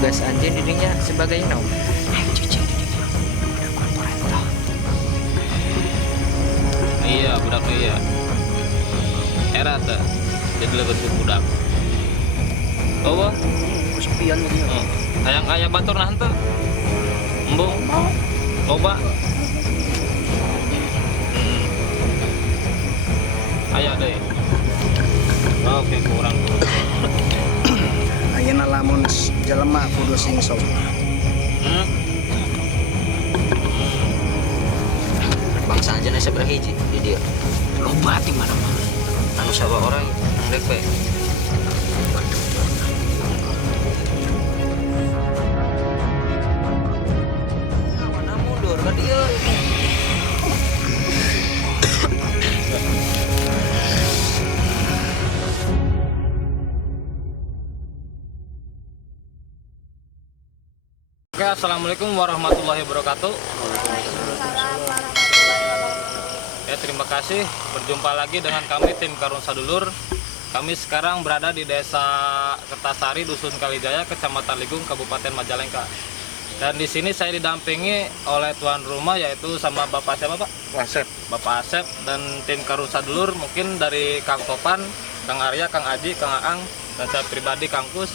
tugas anjing dirinya sebagai naon? Iya budak iya era teh jadi lebih budak oh Kesepian gitu. hayang aya batur nah henteu embung loba aya deh oke kurang Ayeuna lamun jelema kudu sing sok. Bangsa aja nasa berhiji di dia. Loba di mana-mana. Anu sawa orang rek we. Mana mundur ka dieu? Oke, assalamualaikum warahmatullahi wabarakatuh. Ya, terima kasih. Berjumpa lagi dengan kami tim Karun Sadulur. Kami sekarang berada di Desa Kertasari, Dusun Kalijaya, Kecamatan Ligung, Kabupaten Majalengka. Dan di sini saya didampingi oleh tuan rumah, yaitu sama Bapak siapa Pak? Wasep. Bapak Asep dan tim Karun Sadulur, mungkin dari Kang Topan, Kang Arya, Kang Aji, Kang Aang, dan saya pribadi Kang Kus,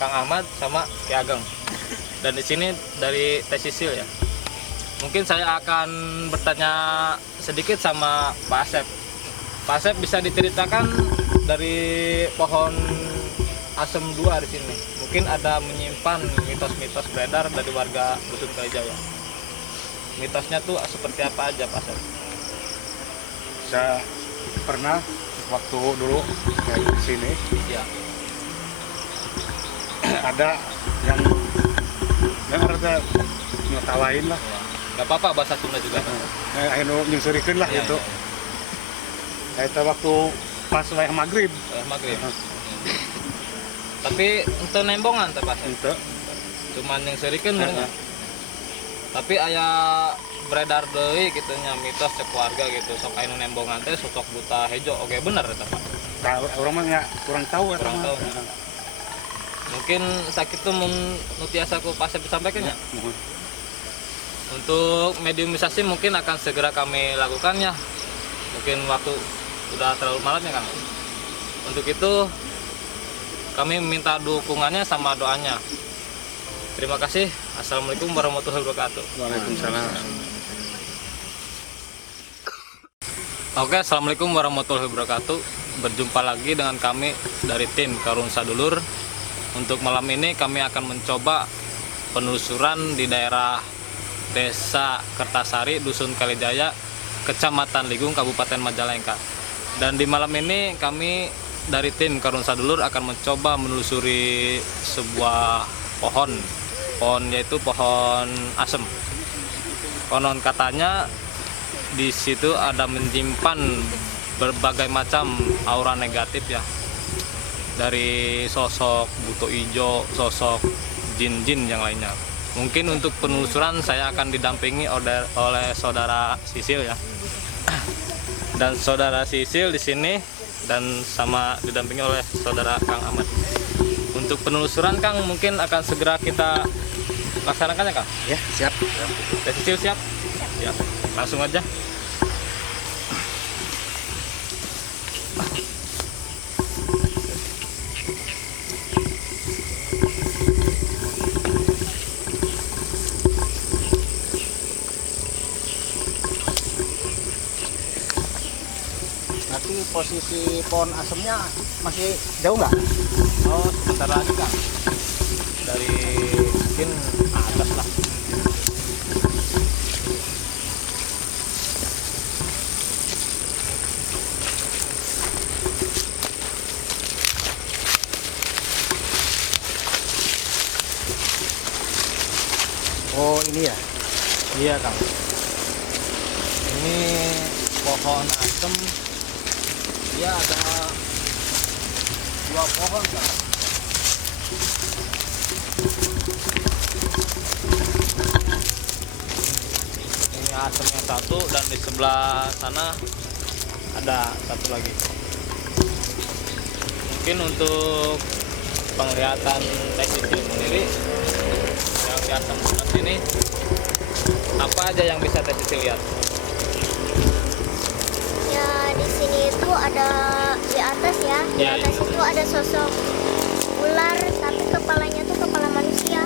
Kang Ahmad, sama Ki Ageng. Dan di sini dari Teh Sisil ya. Mungkin saya akan bertanya sedikit sama Pak Asep. Pak Asep bisa diceritakan dari pohon asem 2 di sini. Mungkin ada menyimpan mitos-mitos beredar dari warga Dusun Kalijaya. Mitosnya tuh seperti apa aja Pak Asep? Saya pernah waktu dulu di sini Ya. ada yang ada ngetawain lah, Gak apa-apa bahasa Sunda juga. anu nyusurikeun lah Ya, gitu. ya. Eta waktu pas wayah maghrib Maghrib. Tapi untuk nembongan teh Pak Asep. itu Cuman yang serikeun bener. Tapi aya beredar deui kitu nya mitos cek warga gitu sok aya nu nembongan teh sosok buta hejo oke bener eta Pak. tahu orang mah nggak kurang tahu eta Kurang mah. tahu. Mungkin sakitu mun nu tiasa ku Pak Asep disampaikan ya. Mohon. Untuk mediumisasi mungkin akan segera kami lakukan ya. Mungkin waktu udah terlalu malam ya Kang. Untuk itu kami minta dukungannya sama doanya. Terima kasih. Assalamualaikum warahmatullahi wabarakatuh. Waalaikumsalam. Oke, assalamualaikum warahmatullahi wabarakatuh. Berjumpa lagi dengan kami dari tim Karun Sadulur. Untuk malam ini kami akan mencoba penelusuran di daerah Desa Kertasari, Dusun Kalijaya, Kecamatan Ligung, Kabupaten Majalengka. Dan di malam ini kami dari tim Karun Sadulur akan mencoba menelusuri sebuah pohon yaitu pohon asem. Konon katanya di situ ada menyimpan berbagai macam aura negatif ya, dari sosok buto ijo, sosok jin-jin yang lainnya. Mungkin untuk penelusuran saya akan didampingi oleh saudara Sisil ya. Dan saudara Sisil di sini dan sama didampingi oleh saudara Kang Ahmad. Untuk penelusuran Kang mungkin akan segera kita laksanakan ya Kang. Ya, siap. Teh Sisil siap? Ya, langsung aja. Berarti posisi pohon asemnya masih jauh nggak? Oh, sebentar lagi Kang. Dari mungkin atas lah. Oh, ini ya. Iya Kang. Ini pohon asem. Dia ada 2 pohon Kang. Ini asem yang satu dan di sebelah sana ada satu lagi. Mungkin untuk penglihatan Teh Sisil sendiri yang di atas sini, apa aja yang bisa Teh Sisil lihat? Ya di sini itu ada di atas ya. Di Ya, atas itu ada sosok ular tapi kepalanya tuh kepala manusia.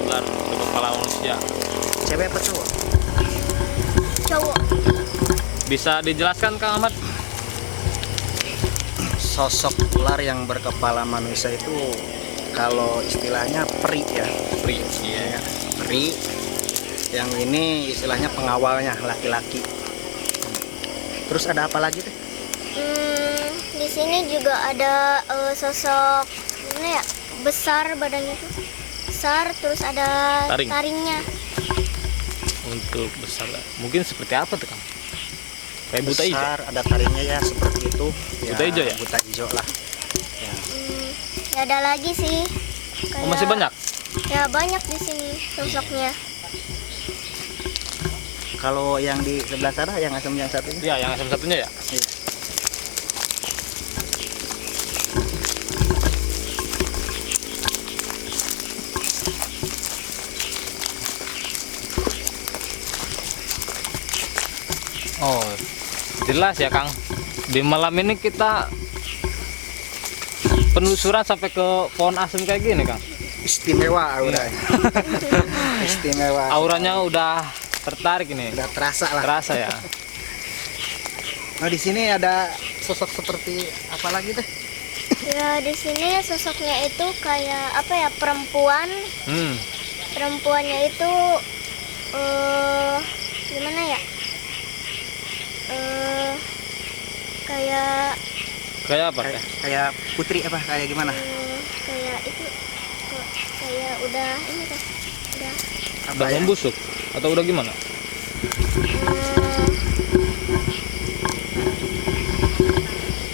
Ular berkepala manusia. Cewek apa cowok? Cowok. Bisa dijelaskan Kang Ahmad? Sosok ular yang berkepala manusia itu kalau istilahnya peri ya. Pri. Iya. Peri. Yang ini istilahnya pengawalnya laki-laki. Terus ada apa lagi teh? Di sini juga ada sosok gimana ya? Besar badannya tuh. Besar terus ada Taring. taringnya. Untuk besar, mungkin seperti apa tuh Kang? Kayak buta hijau. Besar, ada taringnya ya seperti itu. Buta hijau ya? Buta hijau lah. Ya. Ya ada lagi sih. Oh, masih banyak? Ya banyak di sini sosoknya. Kalau yang di sebelah sana yang asam yang satu ini? Iya, yang asam satunya ya. Iya. Oh, jelas ya Kang. Di malam ini kita penelusuran sampai ke pohon asem kayak gini Kang. Istimewa auranya. Istimewa. Auranya udah tertarik ini. Udah terasa lah. Terasa ya. Nah di sini ada sosok seperti apa lagi teh? Ya di sini sosoknya itu kayak apa ya, perempuan. Perempuannya itu gimana ya? Kayak Kayak apa teh? Kayak putri apa? Kayak gimana? kayak itu kok kayak udah ini teh. Udah Apa Udah ya? membusuk atau udah gimana?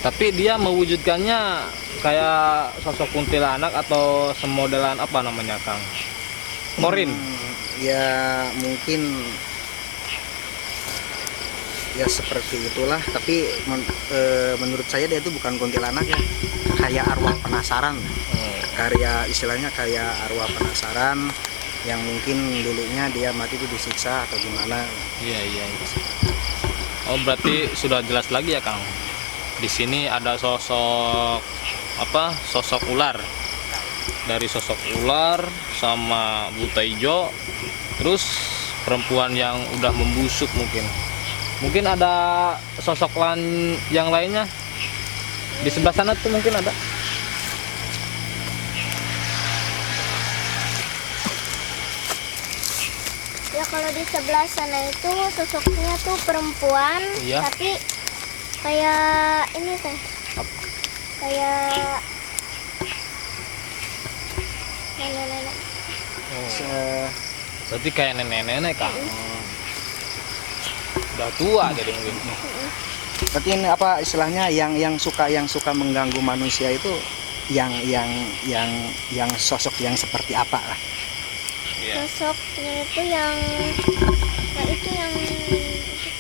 Tapi dia mewujudkannya kayak sosok kuntilanak atau semodelan apa namanya Kang? Morin. Ya mungkin ya seperti itulah. Tapi menurut saya dia itu bukan kuntilanak ya. Kayak arwah penasaran. Karya istilahnya kayak arwah penasaran yang mungkin dulunya dia mati itu disiksa atau gimana. Iya. Oh berarti sudah jelas lagi ya Kang. Di sini ada sosok apa? Sosok ular. Dari sosok ular sama buta hijau, terus perempuan yang udah membusuk mungkin. Mungkin ada sosok yang lainnya di sebelah sana tuh mungkin ada. ya kalau di sebelah sana itu sosoknya tuh perempuan, Iya. tapi kayak ini teh. Kayak nenek-nenek. Berarti kayak nenek-nenek Kang. Udah tua jadi mungkin. Berarti ini apa istilahnya yang suka mengganggu manusia itu yang sosok yang seperti apa lah? Iya. Sosoknya itu yang itu yang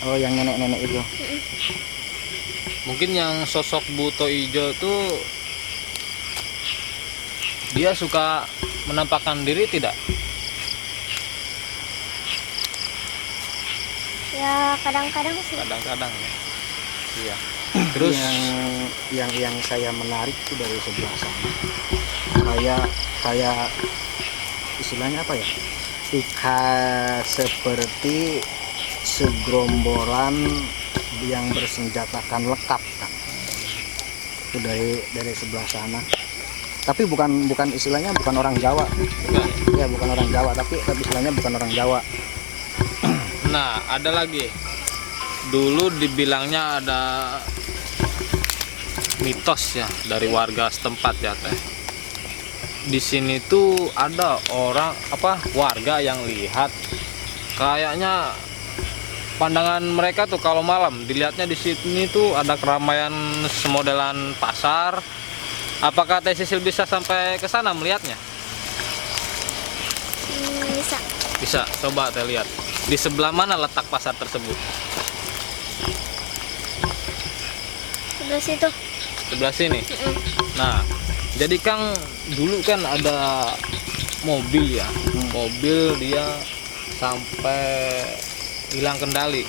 Oh yang nenek-nenek itu. Mungkin yang sosok buto hijau tuh dia suka menampakkan diri tidak? ya kadang-kadang sih. Kadang-kadang ya. Iya. Terus yang saya menarik itu dari sebelah sana. Kayak istilahnya apa ya? Seperti segerombolan yang bersenjatakan lengkap kan. Itu dari sebelah sana. Tapi bukan istilahnya bukan orang Jawa. Bukan. Ya bukan orang Jawa, tapi istilahnya bukan orang Jawa. Nah, ada lagi. Dulu dibilangnya ada mitos ya dari warga setempat ya Teh. Di sini tuh ada warga yang lihat kayaknya pandangan mereka tuh kalau malam dilihatnya di sini tuh ada keramaian semodelan pasar. Apakah Teh Sisil bisa sampai ke sana melihatnya? Bisa. Bisa, coba Teh lihat. Di sebelah mana letak pasar tersebut? Sebelah situ. Sebelah sini. Nah, Jadi Kang, dulu kan ada mobil ya, mobil dia sampai hilang kendali.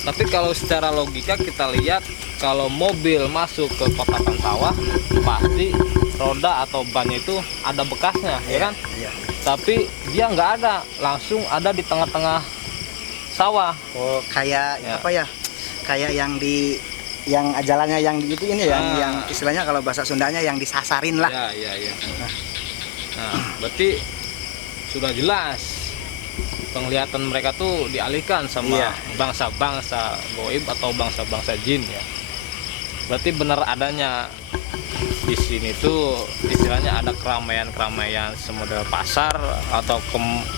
Tapi kalau secara logika kita lihat, kalau mobil masuk ke kotakan sawah, pasti roda atau bannya itu ada bekasnya, ya kan? Iya. Tapi dia nggak ada, langsung ada di tengah-tengah sawah. Oh, kayak Ya. apa ya? Kayak yang jalannya yang di itu ini ya, yang istilahnya kalau bahasa Sundanya yang disasarin lah. Ya. Nah, berarti sudah jelas penglihatan mereka tuh dialihkan sama Iya. bangsa-bangsa goib atau bangsa-bangsa jin ya. Berarti benar adanya di sini tuh istilahnya ada keramaian-keramaian semodel pasar atau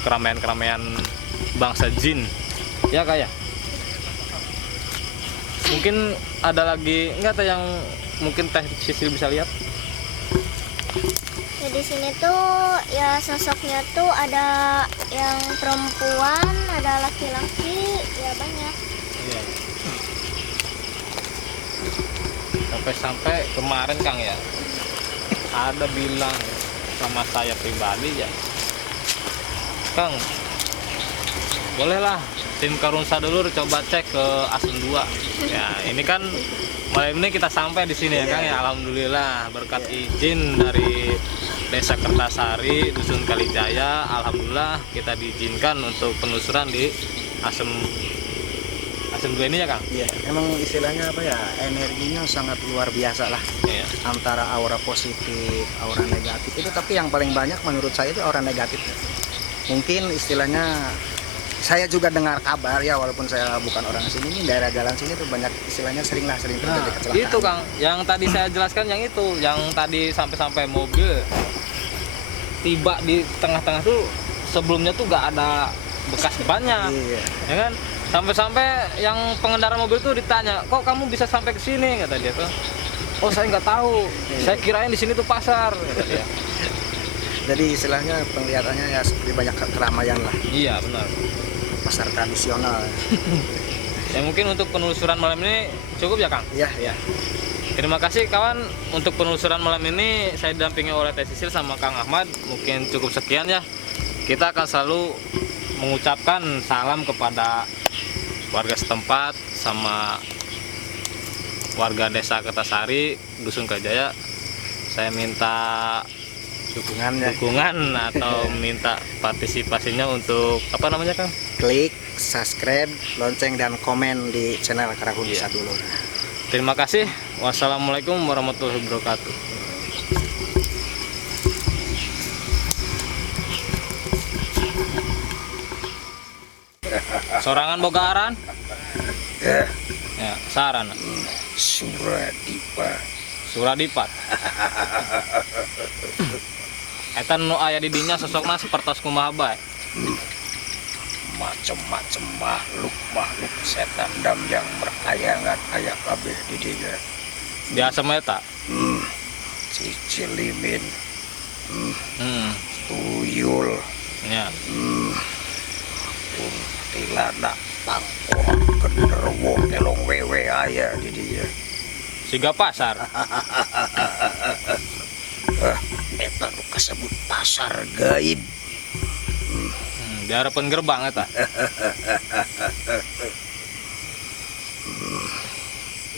keramaian-keramaian bangsa jin. Ya Kak ya? Mungkin ada lagi enggak tuh yang mungkin Teh Sisil bisa lihat? Ya di sini tuh ya sosoknya tuh ada yang perempuan, ada laki-laki, ya banyak. Iya. Sampai kemarin Kang ya, ada bilang sama saya pribadi ya, Kang, bolehlah tim Karun Sadulur coba cek ke Asem 2. Ya ini kan malam ini kita sampai di sini ya Kang ya, alhamdulillah berkat izin dari Desa Kertasari, Dusun Kalijaya, alhamdulillah kita diizinkan untuk penelusuran di Asem 2 ini ya Kang. Iya, emang istilahnya apa ya? Energinya sangat luar biasa lah. Iya. Antara aura positif, aura negatif itu, tapi yang paling banyak menurut saya itu aura negatif. Mungkin istilahnya saya juga dengar kabar ya, walaupun saya bukan orang sini, ini daerah jalan sini tuh banyak istilahnya sering terjadi kecelakaan. Itu Kang, yang tadi saya jelaskan yang itu, yang tadi sampai mobil tiba di tengah-tengah tuh sebelumnya tuh gak ada bekas banyak, Iya. ya kan? Sampai yang pengendara mobil tuh ditanya, kok kamu bisa sampai ke sini, kata dia tuh. Oh saya nggak tahu, saya kirain di sini tuh pasar, kata dia. Jadi istilahnya penglihatannya ya seperti banyak keramaian lah, Iya benar. pasar tradisional. Ya mungkin untuk penelusuran malam ini cukup ya Kang. Iya, iya. Terima kasih kawan untuk penelusuran malam ini, saya didampingi oleh Teh Sisil sama Kang Ahmad. Mungkin cukup sekian ya. Kita akan selalu mengucapkan salam kepada warga setempat sama warga Desa Kertasari, Dusun Kalijaya. Saya minta dukungan atau minta partisipasinya untuk apa namanya Kang? Klik, subscribe, lonceng dan komen di channel Karun Iya. Sadulur. Terima kasih. Wassalamualaikum warahmatullahi wabarakatuh. Sorangan bogaran? Ya, sarana. Suradipat. Eta nu aya di dinya sosokna sapertos kumaha bae. Macem-macem makhluk setan dam yang berayangan ayak kabeh di dinya. Di asem eta. Cicilimin, tuyul, Ya. kuntilanak, tangkoak, genderuwo, elong wewe aya di dinya. Siga pasar. Eta nu kasebut pasar gaib. Di harapan gerbang eta.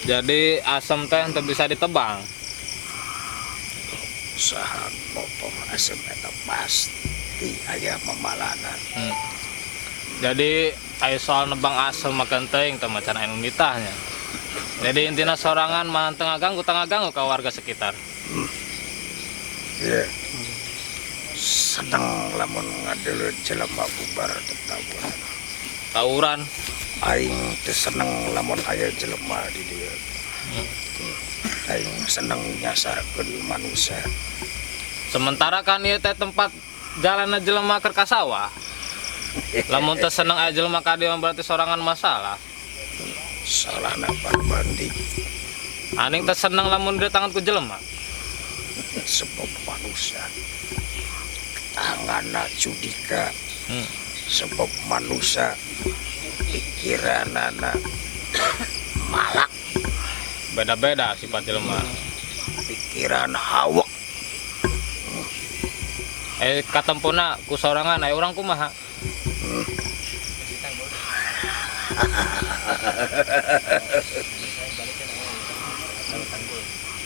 Jadi asam teh teu bisa ditebang. Saha potong asem eta pasti aya mamalanan. Jadi aya soal nebang asam makan teuing teh macan anu nitahnya. Jadi intina sorangan mah tengah ganggu ke warga sekitar. Ya. Seneng lamun ngadeuleut jelema bubar tetawuran. Tawuran. Aing teu seneng lamun aya jelema di dieu. Aing seneng nyasarkeun manusia. Sementara kan ieu teh tempat jalanna jelema keur ka sawah. Lamun teu seneng aya jelema ka dieu berarti sorangan masalah. Salahna parbanding Aning teh seneng lamun ditangan ku jelema. sebab manusia. Tanganna judika sebab manusia pikiranana malak, Beda-beda sifat jelema. pikiran hawak katempuna ku sorangan aya urang kumaha?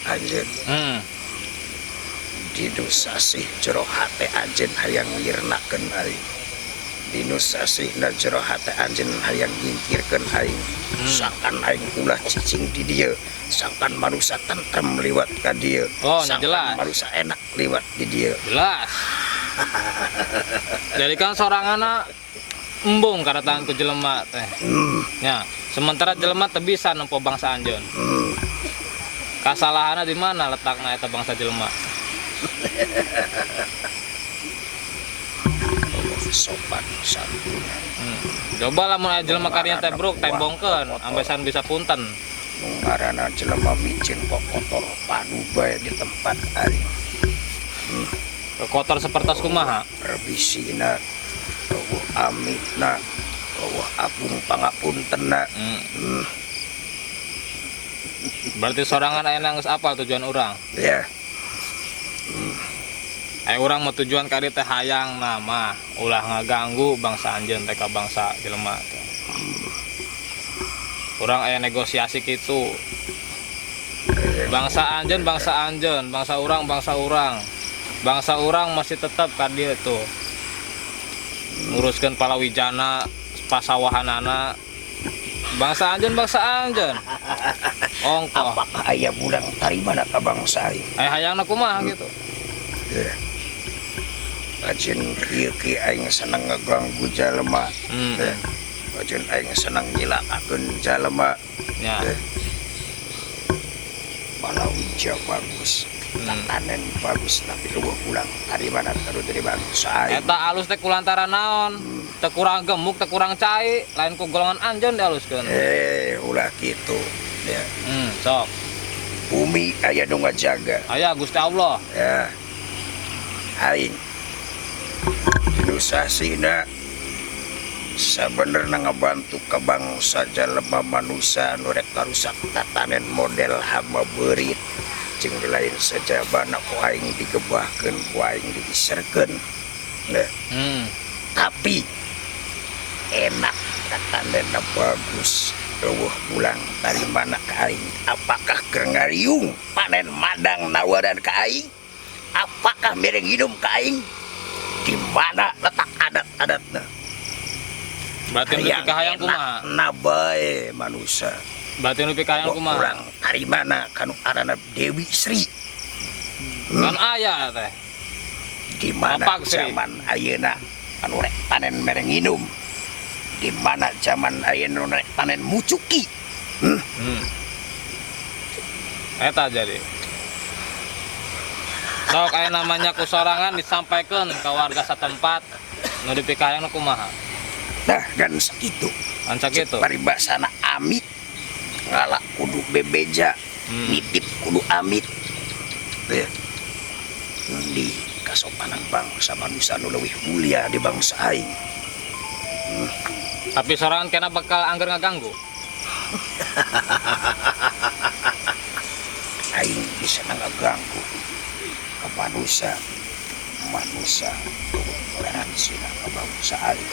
Anjeun dinu sasih jero hate anjeun hayang ngirnakeun aing. Dinu sasihna jero hate anjeun hayang nyingkirkeun aing. Sangkan aing ulah cicing di dieu, sangkan manusia tentrem liwat ka dieu. Oh, sangkan jelas. manusia enak liwat di dieu. Jelas. Jadi kan soranganna embung karataan ku jelema teh. Ya, sementara jelema teu bisa nempo bangsa Anjeun. Kasalahanna di mana letakna eta bangsa jelema? Sopan santun. Coba lamun aya jelema kadieu teh bruk tembongkeun ambesan bisa punten. Nu ngaranna jelema micin kok kotor panu bae di tempat aing. Kotor sepertos kumaha? Rebisina, eueuh amitna, eueuh agung pangapuntenna. Berarti sorangan aya geus apal tujuan urang. Ya, Aya urang mau tujuan kadi teh hayang nama ulah ngaganggu bangsa Anjeun teh ka bangsa jelema teh. Urang aya negosiasi kitu. Bangsa Anjeun, bangsa urang, bangsa urang masih tetap ka dieu tuh. Nguruskeun palawijana, pasawahanana. Bangsa Anjeun, ongkoh. apakah aya bulan tarimana ka bangsa aing? Aya hayangna kumaha gitu. Ya. Ajeun ieu ki aing seneng ngaganggu jalema. Ya. Ajeun aing seneng nyilakakeun jalema. Ya. Palawija bagus. Tatanen bagus tapi eueuh ulang tarimana karo dari bangsa aing. Eta alus teh kulantaran naon? Teu kurang gemuk, teu kurang cai, lain ku golongan Anjeun dialuskeun. Ulah gitu. Ya. Sok. Bumi aya nu ngajaga. Aya Gusti Allah. Ya. Aing dinu sasina sabenerna ngabantu ka bangsa jalema manusia anu rek karusak tatanen model hama beurit jeung lain sajabana ku aing digebahkeun ku aing diiserkeun. Nah, tapi enak tatanenna bagus. Eueuh ulang dari mana ka aing? Apakah keur ngariung panen madang nawaran ka aing? Apakah mereng hidup ka aing? Di mana letak adat-adatna? Berarti nu pika hayang kumaha? Nabae manusia. Berarti nu pika hayang kumaha? Urang dari mana kanu arana Dewi Sri? Kan aya teh. Di mana Apa, Sri? zaman ayeuna anu rek panen mereng hidup? Di mana zaman ayeuna anu rek panen mucuki? Eta jadi. Sok aya namanya kusorangan disampaikan ke warga setempat nu dipika hayang kumaha? Nah, kan sakitu. Kan sakitu. Paribasana amit ngalak kudu bebeja, nitip kudu amit. Ya. Di kasopanan bangsa manusia nu leuwih mulia di bangsa aing. Tapi sorangan kena bakal angger ngaganggu. Aing bisa ngaganggu ke manusia toleransi ke bangsa aing.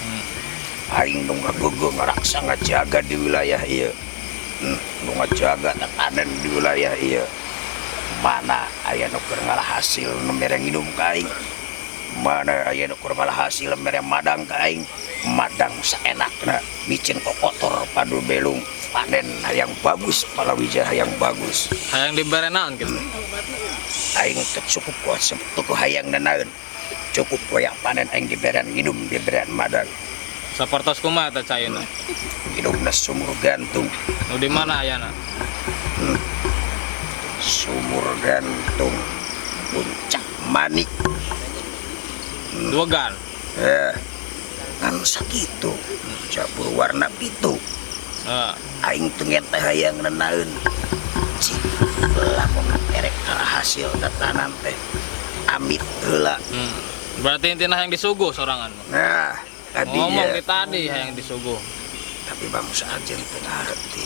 Aing nu ngagogo ngaraksa ngajaga di wilayah ieu. Nu ngajaga tatanen di wilayah ieu. Mana aya nu keur ngalahasil nu mereng hidup ka aing? Mana aya nu keur ngalahasil mereng madang ka aing? Madang saenakna, micin kok kotor padu belung, panen hayang bagus, palawija hayang bagus. Hayang dibere naon gitu. Aing teu cukup kuat sebetulnya hayang nanaeun. Cukup yang panen aing diberian hidup, diberian madang. Sapertos kumaha teh caina? Hidupna sumur gantung. Nu di mana ayana? Sumur gantung puncak manik. Duegan. Kan sakitu. Cabur warna pitu. Aing teu teh hayang nanaeun. Cik lamun erek hasil tatanan teh amit heula. Berarti intina yang disuguh sorangan. Nah, tadi ngomong di tadi yang disuguh. Tapi bangsa Anjeun teu ngarti.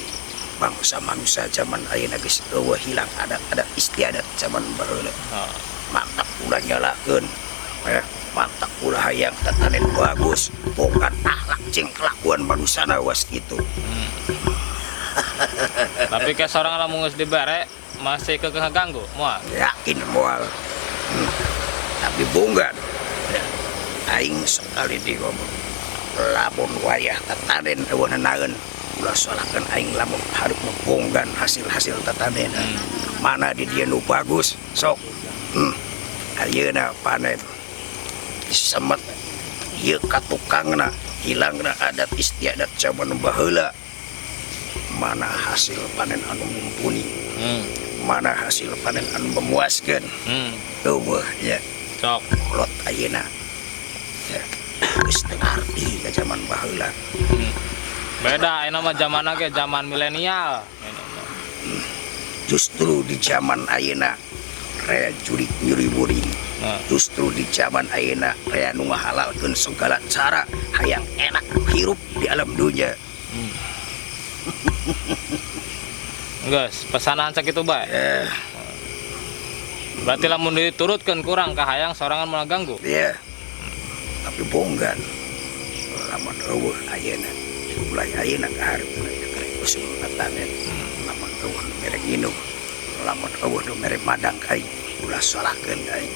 Bangsa manusia zaman ayeuna geus eueuh hilang adat-adat istiadat zaman baheula. Mantap ulah nyalakeun. Pantak ulah hayang tatanen bagus, bukan akhlak cing kelakuan manusia was gitu. Tapi kayak seorang lamun geus dibere masih keganggu moal. Yakin moal. Tapi bunggan. Aing sekali di ngomong. Lamun wayah tatanen eueuh naeun, ulah salahkeun aing lamun hareup membonggan hasil-hasil tatanen. Mana di dieu nu bagus, sok. Ayeuna panen. Semet ieu ka tukangna hilangna adat istiadat zaman baheula. Mana hasil panen anu mumpuni, mana hasil panen anu memuaskeun. Eueuh nya. Sok. Kolot ayeuna ya, geus teu ngarti ka zaman baheula. Beda ini mah zamanna ge zaman milenial. Justru di zaman ayeuna rea juri nyuri-muring. Justru di zaman ayeuna rea nu ngahalalkeun segala cara hayang enak hirup di alam dunia. Geus, pesanan sakitu bae. Berarti lamun diturutkeun kurang kahayang sorangan malah ganggu. Ya. Tapi bonggan. Lamun eueuh ayeuna, mulai ayeuna ka hareupeun aya karek usul tatanen. Lamun eueuh nu mere nginum, lamun eueuh nu mere madang aing, ulah salahkeun aing.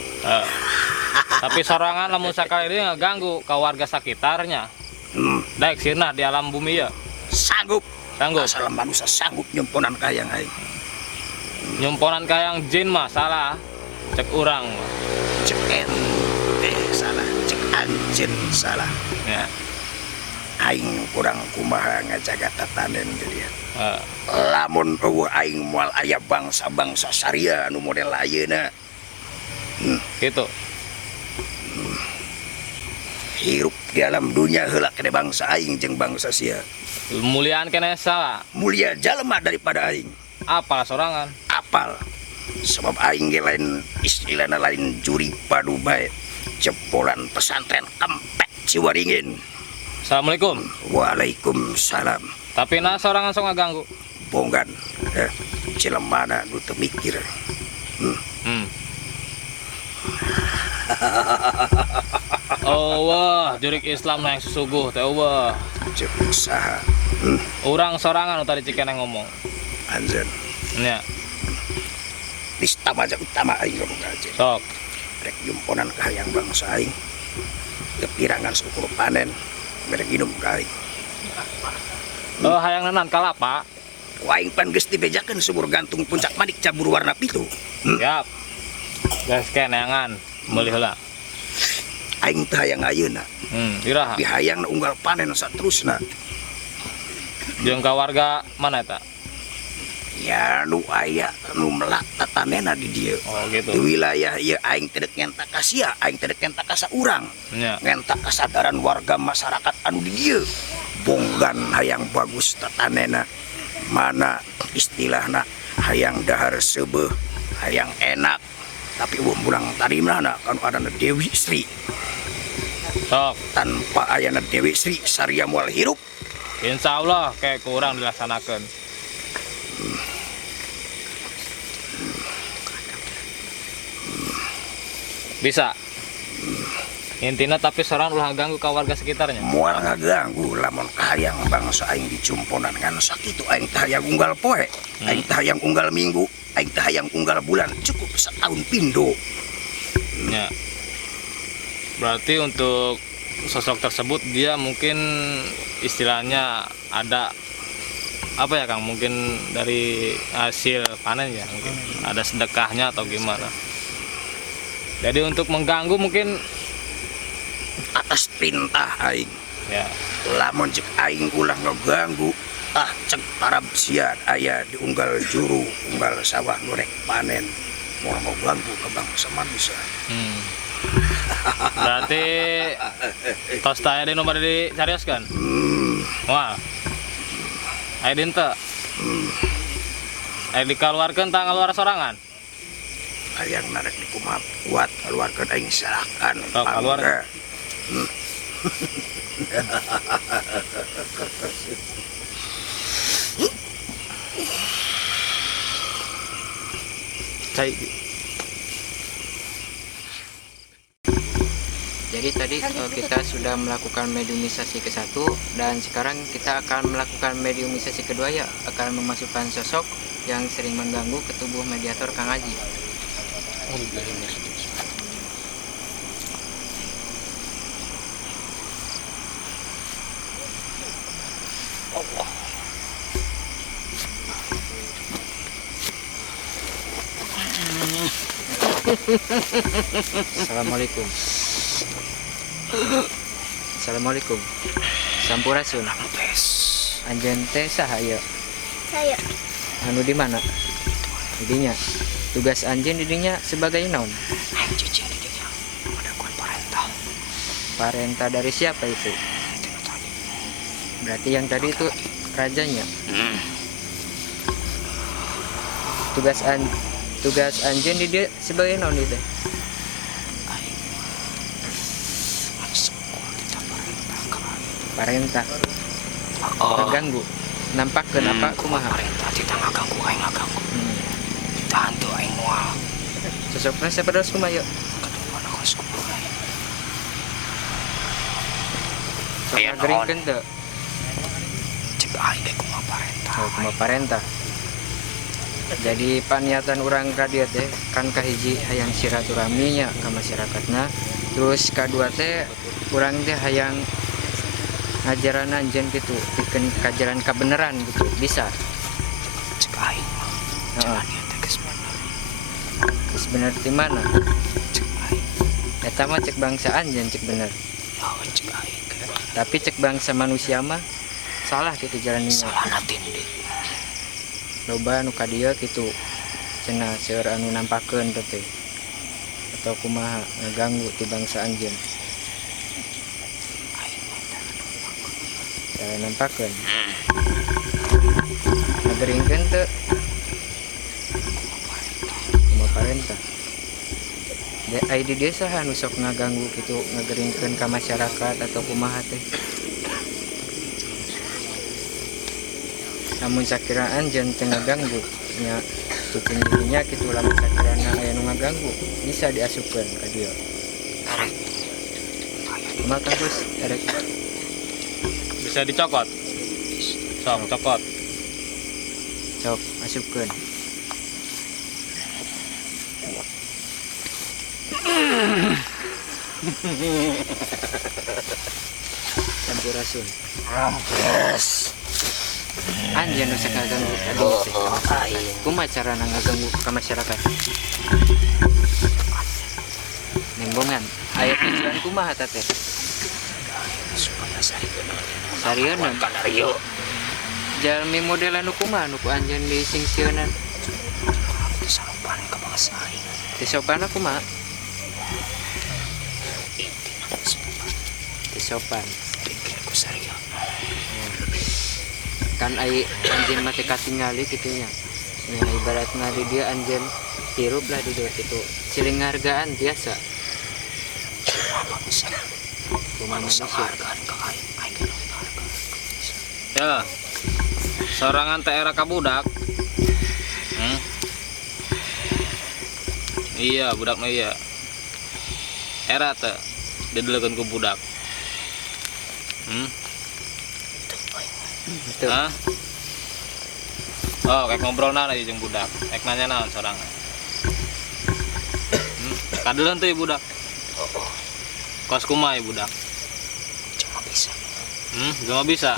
Tapi sorangan lamun sakali dia ngaganggu ke warga sekitarnya. Daek sirna di alam bumi ya. Sanggup. Sanggup. Asal manusia sanggup nyemponan kayang aing. Nyumponan kayang jin mah salah. Cek urang. Cek ente salah, cek anjeun salah. Ya. Aing kurang kumaha ngajaga tatanen jadi. Uh. Lamun eueuh aing moal aya bangsa-bangsa saria anu model ayeuna. Gitu. Hirup di alam dunia heula kene bangsa aing jeung bangsa sia. Muliaan kene salah. Mulia jalma daripada aing. Apal sorangan. Apal. Sebab aing ge lain istilahna lain juri padu bae. Jebolan pesantren kempek Ciwaringin. Assalamualaikum. Waalaikumsalam. Tapi nah sorangan sok ngaganggu. Bonggan. Cilemana nu teu mikir. Oh wah, jurik Islam yang sesuguh teh wah. Cek usaha. Urang sorangan nu tadi cikeneh ngomong. Anjeun. Nya. Nista utama aing ngomong aja. Sok. Rek nyumponan ka hayang bangsa aing. Kepirangan syukur panen. Merek minum ka aing. Oh hayang nanan kalapa. Waing pan geus dibejakeun sumur gantung puncak manik cabur warna pitu. Siap. Geus keneangan meuli heula. Aing teh hayang ayeuna. Iraha. Tapi hayang unggal panen saterusna. Jeung ka warga mana eta? Ya nu aya nu melak tatanena di dieu. Oh gitu. Di wilayah ieu aing teu ngentak ka sia, aing teu ngentak ka saurang. Nya. Ngentak kesadaran warga masyarakat anu di dieu. Bonggan hayang bagus tatanena. Mana istilahna hayang dahar seubeuh, hayang enak. Tapi mulang tarimna kan ada Dewi Sri. Sok. Tanpa ayana Dewi Sri saria moal hirup. Insyaallah kayak kurang dilaksanakan. Bisa. Intinya tapi seorang ulah ganggu ke warga sekitarnya. Moal ngaganggu lamun kahayang bangsa aing dicumponan ngan sakitu aing teh hayang unggal poe, aing teh hayang unggal minggu, aing teh hayang unggal bulan, cukup setahun pindo. Ya. Berarti untuk sosok tersebut dia mungkin istilahnya ada apa ya Kang, mungkin dari hasil panen ya, mungkin ada sedekahnya atau gimana. Jadi untuk mengganggu mungkin atas perintah aing. Ya. Lamun cek aing ulah ngeganggu, cek Arab sia aya di unggal juru, unggal sawah nurek panen. Mau ganggu ke bangsa manusia. Berarti tos taya di nomor dicarioskan. Wah. Aya dinten. Aya dikeluarkeun tang keluar sorangan. Hayang narek di kumaha kuat keluarkeun aing silakan. Sok keluar. Jadi Jadi tadi kita sudah melakukan mediumisasi ke-1 dan sekarang kita akan melakukan mediumisasi kedua ya, akan memasukkan sosok yang sering mengganggu ke tubuh mediator Kang Haji. Assalamualaikum. Assalamualaikum. Sampurasun. Anjen teh saha ieu? Saya Anu di mana? Didinya. Tugas anjen didinya sebagai naon? Anjing didinya. Madakuan parentah. Parenta dari siapa itu? Berarti yang tadi itu rajanya. Tugas anjen di dia sebagai naon itu? Parenta. Terganggu. Nampak kenapa kumaha? Parentah tidak ngaganggu aing ngaganggu. Kita hantu aing moal. Sosoknya siapa terus kumaha yuk? Kedepan aku sekolah. Sok Aya ngageringkeun teu? Cek aing ge kumaha parentah. Oh, kumaha parenta. Jadi paniatan orang kadia teh kan kahiji hayang silaturahmi nya ka masyarakatna. Terus kadua teh urang teh hayang ngajaran anjeun gitu, pikeun kajaran kabeneran gitu. Bisa. Cek aing mah. Heeh. Ieu teh geus bener. Geus bener di mana? Cek aing. Eta mah cek bangsa anjeun cek bener. Ya cek aing. Tapi cek bangsa manusia mah salah gitu jalannya. Salah natindi. Loba anu ka dieu kitu cenah seueur anu nampakeun teh atau kumaha ngaganggu ti bangsa anjeun. Cara nampakeun. Ngageringkeun teu? Kumaha parenta. Ai di desa anu sok ngaganggu kitu ngageringkeun ka masyarakat atau kumaha teh. Namun sakiraan jangan tengah ganggu nya tutup dirinya gitu lamun sakirana aya nu ngaganggu bisa diasupkeun ka dieu. Erek. Kumaha Gus? Erek Bisa dicokot. Sok cokot. sok asupkeun. Sampurasun. Rampes. Anjeun nu sok ngaganggu ka dieu teh. Aing. Kumaha carana ngaganggu ka masyarakat? Nembongan. Aya tujuan kumaha eta teh? Supaya Sarieun kanario. jalmi model anu kumaha nu ku anjeun di singsieunan? Kesalupan ke bangsa aing. Teu sopan kumaha? Intina kesalupan. Teu sopan. Pikirku serius. Kan ai anjeun mah teh katingali kitu nya. Nya ibaratna di dieu anjeun hirup lah di dieu kitu. Ciling hargaan biasa. Apa bisa? Kumaha Manusia manusia. hargaan ke aing. Aing kan hargaan. Ya. Sorangan teh era ka budak. Iya, budak mah iya. Era teh didelekeun ku budak. Betul. Hah? Oh, kayak ngobrol nana jeung budak. Kayak nanya naon sorangan. Kadeuleuh teh budak. Oh, Kos kumaha budak? cuma bisa. Cuma bisa.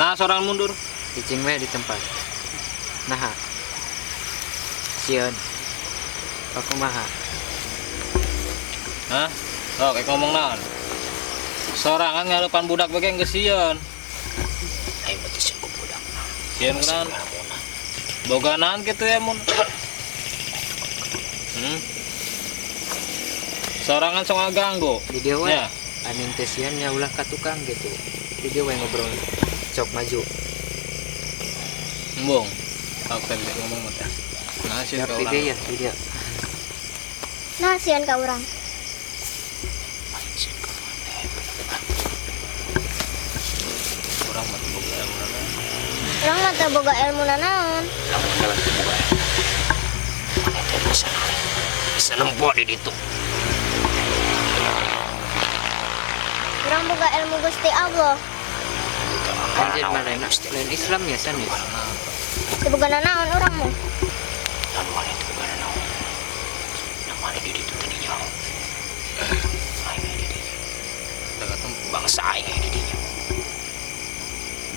Nah, sorangan mundur. Cicing we di tempat. Nah. Sieun. Kumaha? Hah? Oh, kayak ngomong naon? Sorangan ngarepan budak bae geus sieun. Aing mah teu ku budak. Sieun kunaon? Boga naon kitu ya mun. Sorangan sok ngaganggu. Di dieu we Ya. aning teh sieun nya ulah ka tukang gitu. Di dieu we ngobrol. Sok maju. Embung. Aku tadi ngomong mah teh. Nah, sieun ka Di urang. dieu ya, di dieu. nah sieun ka urang. Urang mah teu boga ilmu naon. Urang mah teu boga ilmu nanaon. Lamun jalan ke buah. Mana teh bisa. Bisa nempo di ditu. Orang boga ilmu Gusti Allah. Anjir mana lain Islam ya san ya. Teu boga nanaon urang mah. Dan mana itu bukan naon. Nama di itu tadinya. Aing di dinya. Dekat tempo. Bangsa aing di dinya.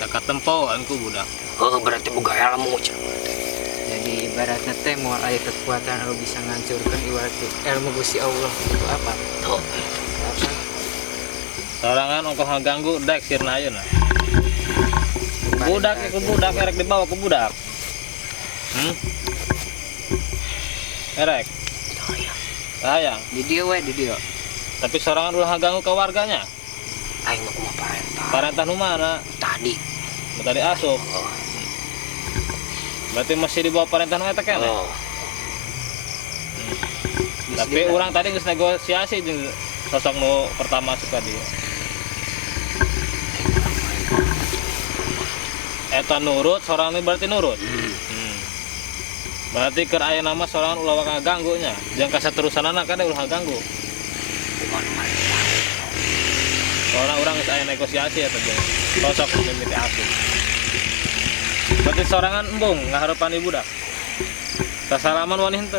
Dekat tempo anku budak. Oh berarti buka ilmu cenah. Jadi ibaratnya teh mau aya kekuatan anu bisa ngancurkan ibarat ilmu Gusti Allah itu apa? Tuh. Apa? Sorangan ongkoh ngaganggu dek sirna ayeuna. Budak ke budak erek dibawa ke budak. Erek. Sayang. Di dia we di dia. Tapi sorangan ulah ngaganggu ke warganya. Aing mah kumaha parentah. Parentah nu mana? Tadi. Tadi asup. Berarti masih di bawah parentah nu eta keneh. Oh. Tapi orang tadi geus negosiasi jeung sosok nu pertama suka dia. Eta nurut, sorangan berarti nurut. Berarti keur aya nama sorangan ulah ngaganggu nya. Jeung kasaterusanana kada ulah ngaganggu. Orang geus aya negosiasi eta jeung sosok mimiti asup. Berarti sorangan embung ngaharepan ibu dah. Sasalaman wani henteu.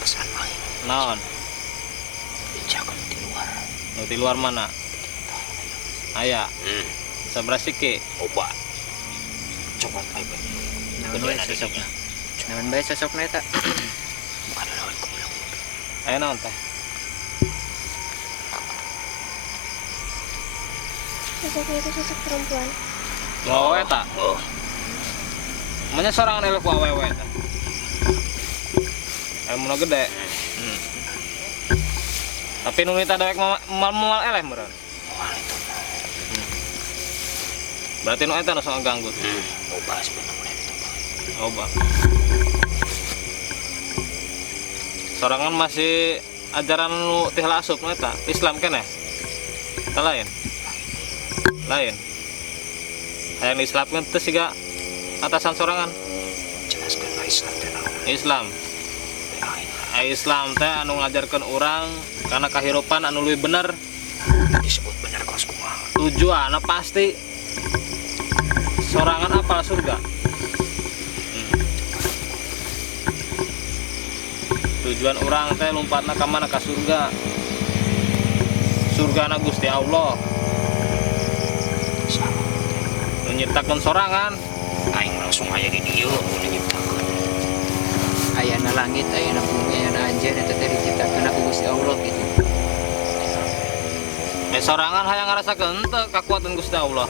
Pesan aing Naon? dijaga di luar. Nu di luar mana? Aya. Sabaraha siki? Obat. Coba aing bae. Naon we sosokna? Naon bae sosokna eta? Bukan lawan kemudian. Aya naon teh? Sosoknya itu sosok perempuan. Mau eta? Oh. Manya sorangan elek ku awewe eta. Ilmuna gede. Tapi nu nita dewek mal eleh meureun. Wah itu. Berarti nu eta nu sok ganggu. Obat sebenarnya itu. Oba. Sorangan masih ajaran nu teh asup nu eta Islam keneh. Eta lain. Lain. Hayang Islamkeun teh siga atasan sorangan. Jelaskan Islam teh naon. Islam. Islam teh anu ngajarkeun urang kana kahirupan anu leuwih bener. Disebut bener kos kumaha. Tujuanna pasti sorangan apal surga. Tujuan urang teh lompatna ka mana? Ka surga. Surgana Gusti Allah. Nu nyiptakeun sorangan. Aing langsung aya di dieu mun nyiptakeun. Ayana langit, ayana bumi, ayana anjeun eta teh diciptakeun ku Gusti Allah gitu. Sorangan hayang ngarasakeun teu kakuatan Gusti Allah.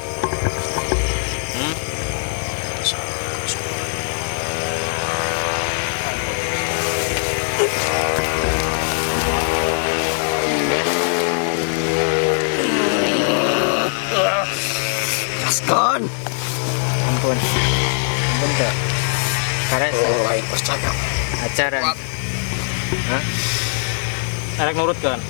Gaskan. Ampun teh. Karena Oh, aing percaya. acara. Hah? Erek nurutkeun.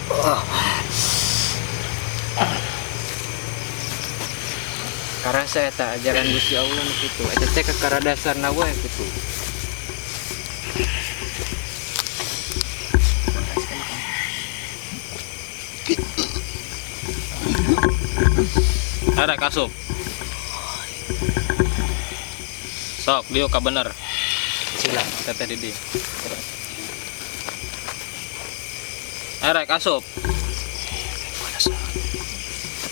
Karena saya tak ajaran Gusti Allah nu kitu. Eta teh kakara dasarna we kitu. Erek asup. Sok dieu ka bener. Sila. Teteh di dieu. Erek asup.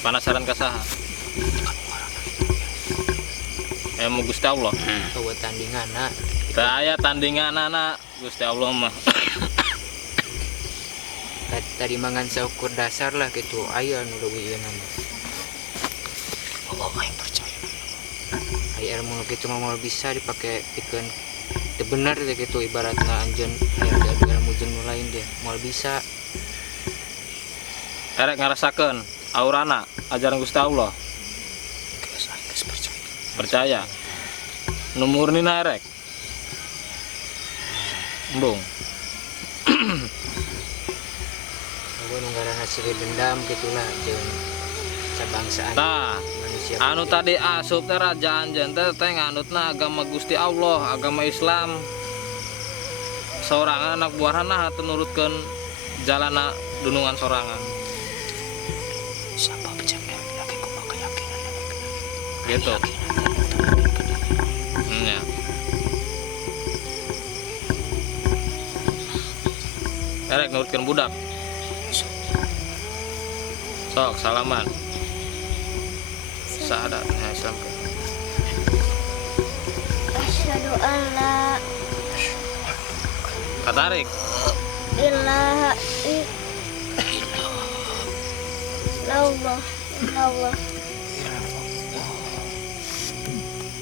Panasaran ka saha? Ilmu Gusti Allah. Eueuh tandinganna. Teu aya tandinganana Gusti Allah mah. Tadi mangan saukur dasar lah gitu. Aya anu leuwih ieu nama. Allah aing percaya. Aya ilmu kitu mah moal bisa dipake pikeun teu bener teh gitu ibaratna anjeun aya adu ilmu jeung nu lain deh moal bisa. Erek ngarasakeun aurana ajaran Gusti Allah. Geus aing geus percaya. Percaya. Nu murnina erek. Embung. Eueuh nunggara hasil dendam gitulah jeung sabangsaan Nah, manusia. anu tadi asup teh raja anjeun teh nganutna agama Gusti Allah, agama Islam. Sorangan anak buahna teu nurutkeun jalana dunungan sorangan. Siapa berjamnya lagi kumaha keyakinan Gitu. Ya. Erek nurutkeun budak. Sok salaman. Syahadat ya Islam. Asyhadu an la Katarik. ilaha illallah illallah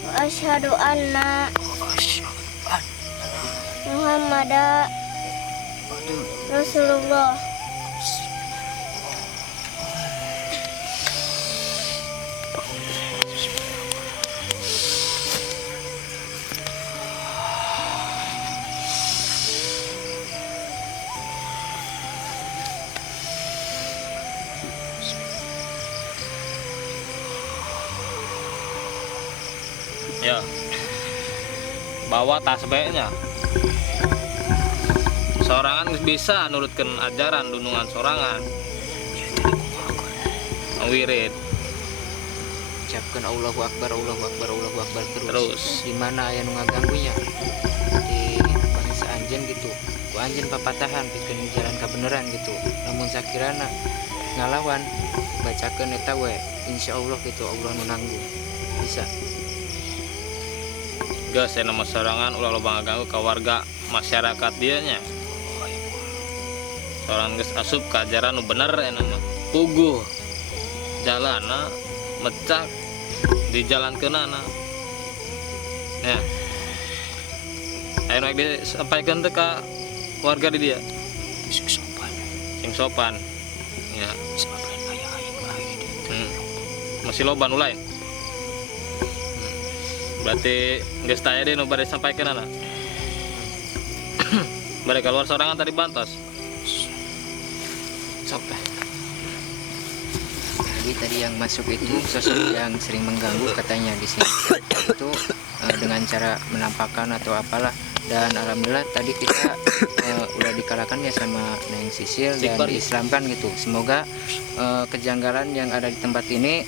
wa asyhadu anna Muhammadan Rasulullah. Ya. Bawa tasbihnya. Sorangan bisa nurutkeun ajaran dunungan sorangan. Wirid Ucapkeun Allahu Akbar, Allahu Akbar, Allahu Akbar terus. Di mana aya nu ngaganggunya? Di bangsa anjeun gitu. Ku anjeun papatahan pikeun jalan kebenaran gitu. Namun sakirana ngalawan bacakeun eta we, insyaallah gitu Allah nu nanggung. Bisa. Geus nama sorangan ulah loba ngaganggu ka warga masyarakat dieu nya. Sorangan geus asup ka ajaran nu bener eta mah. Puguh jalana mecak di jalan keunana. Ya. Aya nu disampaikeun teh ka warga di dia. Sing sopan. Ya. Masih loba nu lain. Berarti geus taya deh nu bade sampaikeun anak. Bade keluar sorangan tadi bantos. Sok teh. Jadi tadi yang masuk itu sosok yang sering mengganggu katanya di sini itu dengan cara menampakkan atau apalah, dan alhamdulillah tadi kita udah dikalahkan ya sama Neng Sisil dan diislamkan gitu. Semoga kejanggalan yang ada di tempat ini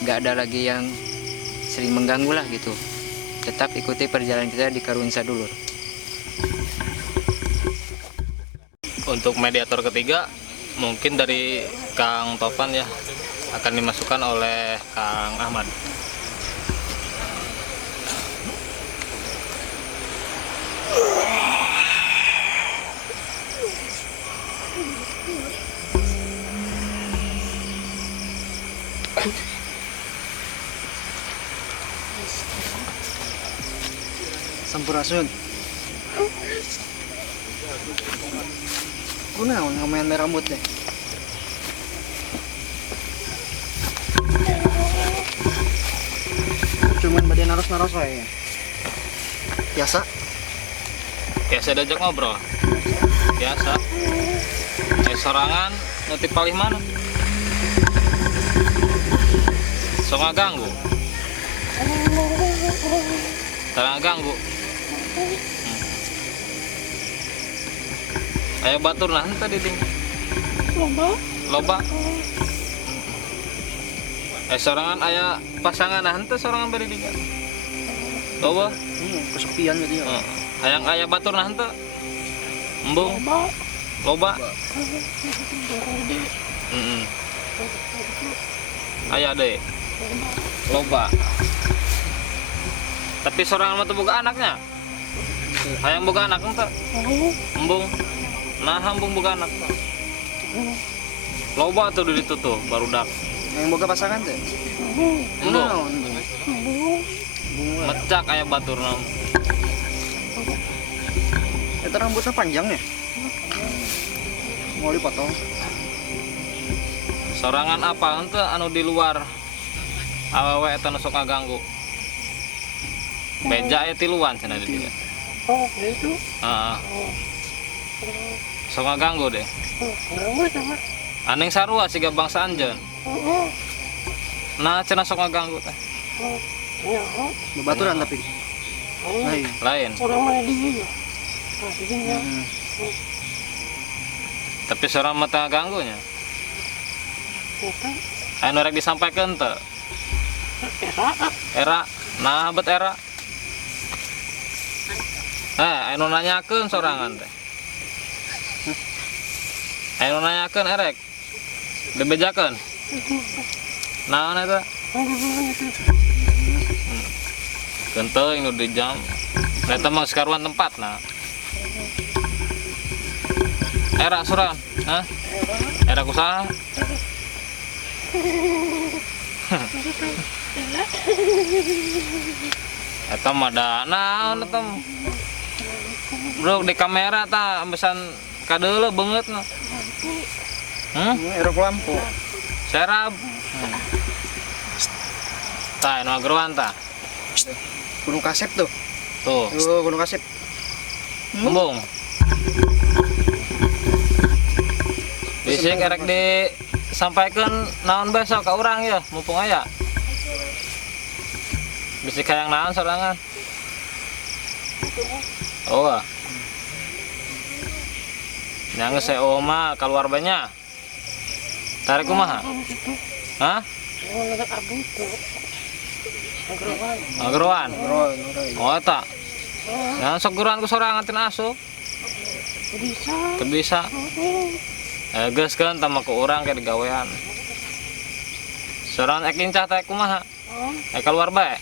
nggak ada lagi yang sering mengganggu lah gitu. Tetap ikuti perjalanan kita di Karun Sadulur. Untuk mediator ketiga mungkin dari Kang Topan ya, akan dimasukkan oleh Kang Ahmad. Sampurasun. Kunaon ngamain rambut deh. Cuman badan naros-naros wae. Biasa. Biasa diajak ngobrol. Biasa. Sorangan nuti palih mana? So ngaganggu. Tara ngaganggu. Ayo batur nah tadi ding. Loba. Sorangan aya pasangan nah henteu sorangan bari ding. Loba. Kesepian gitu ya. Hayang aya batur nah henteu. Embung. Loba. Aya deh. Loba. Tapi sorangan mah teu boga anaknya. Hayang boga anak henteu. Embung. Nah, embung boga anak. Loba tuh di ditu tuh barudak. Yang boga pasangan teh. Embung. Mecak aya baturna. Eta rambutnya panjang ya? Mau dipotong. Sorangan apa henteu anu di luar? Awewe eta nu sok ngaganggu. Beja aya tiluan cenah di dieu. Oh, gitu. Heeh. sok ngaganggu deh. Aneng sarua siga bangsa anjeun. Nah, cenah sok ngaganggu teh. Bebaturan tapi. Lain. Tapi seorang mata ganggunya. Anu rek disampaikan teu? Era. Nah, bet era. Anu nanyakeun sorangan teh. Anu nanyakeun erek. Dibejakeun. Naon eta? Genteng nu di jam. Eta mah sekaruan tempat nah. Era suran, hah? Era kusaha? Eta mah da naon eta mah. Bro di kamera ta ambesan kadeuleuh beungeut na. Erok lampu. Serab. Tah anu ageruan tah. Gunung Kasep tuh. Tuh, Gunung Kasep. kembung. Bisik erek disampaikan naon besok ke urang ya, mumpung aya. Bisik hayang naon sorangan. Oh. Nyang se oma keluar banyak. Tarik kumaha? Hah? Ageruan. Oh eta. Yang sok geruan ku sorangan tin asup. Bisa. Geus kan tama ku urang ke digawean. Sorangan ek incah teh kumaha? Keluar bae.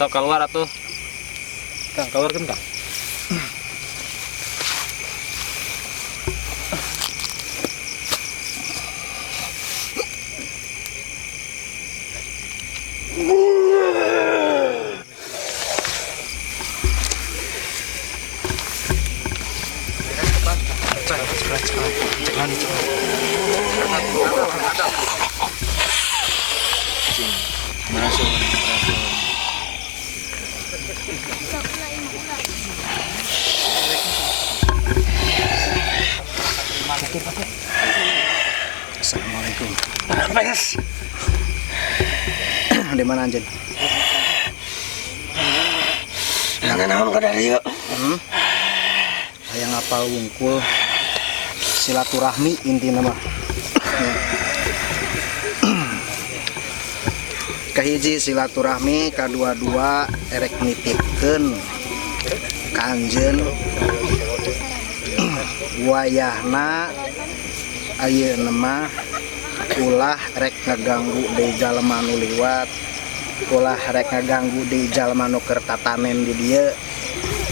Sok keluar atuh. Kang keluarkeun Kang. Assalamualaikum. Di mana anjen? Naon ka dari yuk. Hayang apal wungkul silaturahmi intina mah. Kahiji silaturahmi, kadua-dua erek nitipkeun ka anjeun wayahna ayeuna mah ulah rek ngaganggu deui jalema nu liwat, ulah rek ngaganggu deui jalema nu keur tatanen di dieu.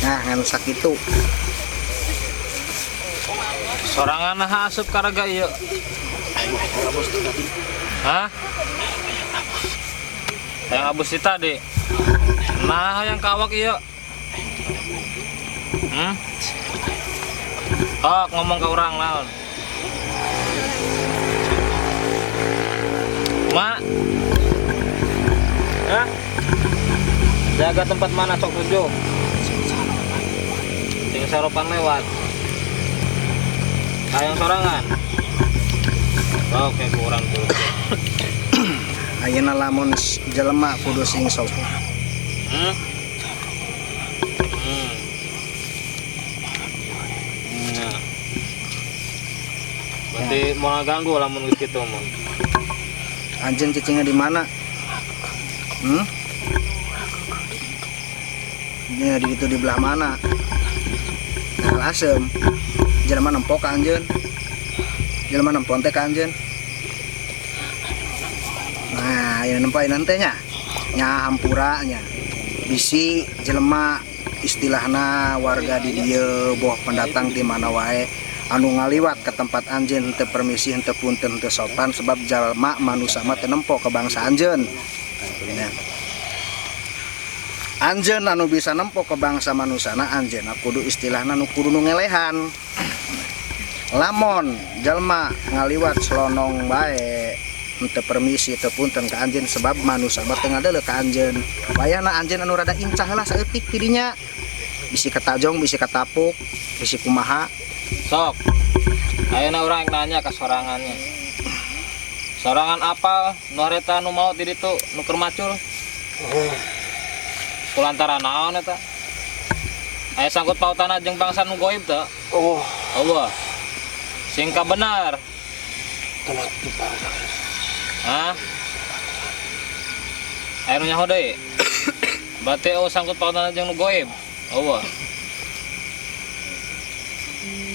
Nah, ngan sakitu. Sorangan nah asup karaga ieu. Hah? Yang abus di tadi. Nah, yang kawak ieu. Oh, ngomong ke orang naon. Mak. Hah? Jaga tempat mana sok tuju. Tinggal sarapan lewat. Ayang sorangan. Oke, kurang tuh. Ayeuna lamun jelema kudu sing sok. Nah. Berarti mau ganggu lamun geus kitu mah. Anjeun cicingnya di mana? Ya di itu di belah mana? Nah, asem. Jelema nempok ka anjeun. Jelema nempon teh ka anjeun. Nah, yang nempain nanti nya hampura nya. Bisi jelema istilahna warga di dieu boh pendatang di mana wae anu ngaliwat ke tempat anjeun teu permisi teu punten teu sopan sebab jalma manusia mah teu nempo ke bangsa anjeun. Ya. Anjeun anu bisa nempo ke bangsa manusana anjeun kudu istilahna nu kudu nu ngelehan. Lamun jalma ngaliwat selonong bae teu permisi teu punten ka anjeun sebab manusia mah teu ngadeuleuh ka anjeun. Wayahna anjeun anu rada incah lah saeutik tidinya. Bisi katajong, bisi katapuk, bisi kumaha. Sok. Ayeuna urang nanya ke sorangannya. Sorangan apa nu harita nu mau di ditu nu keur macul? Kulantaran naon eta? Aya sangkut pautana jeung bangsa nu goib teu? Oh, Allah. Singka benar. tenang kita. Hah? Aya nu nyaho deui. Berarti sangkut pautana jeung nu goib. Allah.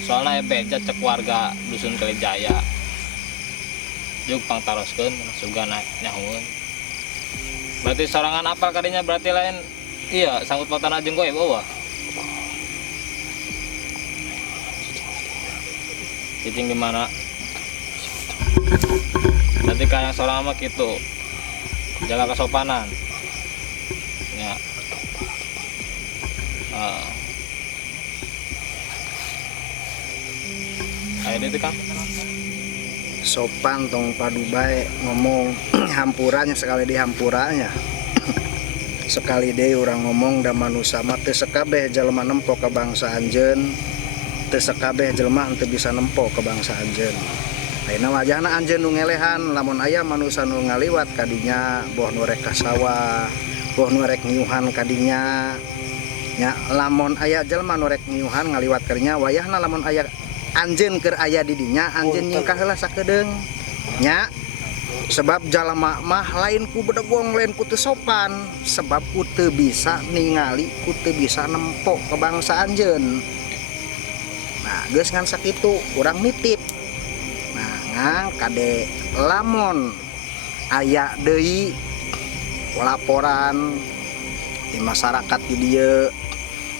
Soalnya beja cek warga dusun Kelijaya juk pangtaroskeun sugana nyahueun. Berarti sorangan apal kadinya berarti lain iya sangkut pautana jeung goib eueuh. Cicing di mana? Berarti kayak sorangan mah kitu. Jaga kesopanan. Ya. Ayo itu kan sopan tong padu bae ngomong hampurannya sekali di hampurannya sekali deh orang ngomong da manusia mah teu sakabeh jelema nempo ke bangsa anjeun, teu sakabeh jelema henteu bisa nempo ke bangsa anjeun. Ayeuna wajahna anjeun nu ngelehan lamun aya manusia nu ngaliwat kadinya boh nu rek ka sawah, boh nu rek ngiuhan kadinya nya lamun aya jelema nu rek ngiuhan ngaliwat kadinya wayahna lamun aya anjeun keur aya di dinya anjeun nyingkah heula sakedeung nya sebab jalma mah lain ku bedegong lain ku teu sopan sebab ku teu bisa ningali ku teu bisa nempo ke bangsa anjeun. Nah geus ngan sakitu urang nitip nah ngang kade lamun aya deui laporan di masyarakat di dieu